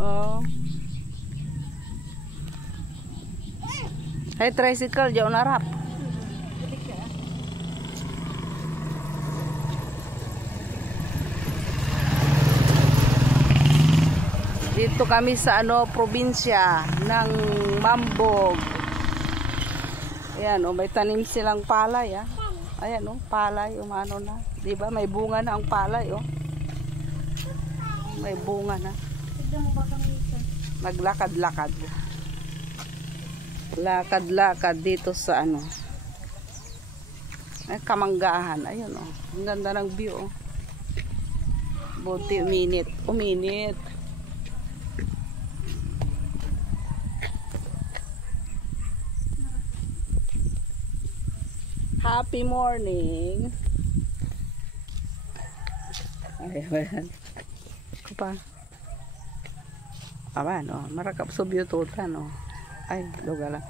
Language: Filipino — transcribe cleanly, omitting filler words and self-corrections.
Oh. Hay tricycle jauh narap. Dito kami sa probinsya ng Mambog. Ayan, may tanim silang palay, ah. Ayan, palay, umano na. 'Di ba? May bunga na ang palay, May bunga na. Maglakad-lakad. Lakad-lakad dito sa Kamanggahan. Ayun, Ang ganda ng view, Buti uminit. Uminit. Happy morning. Ayan. Pa. Awan, marakap sa biyututan, Ay, lugar lang.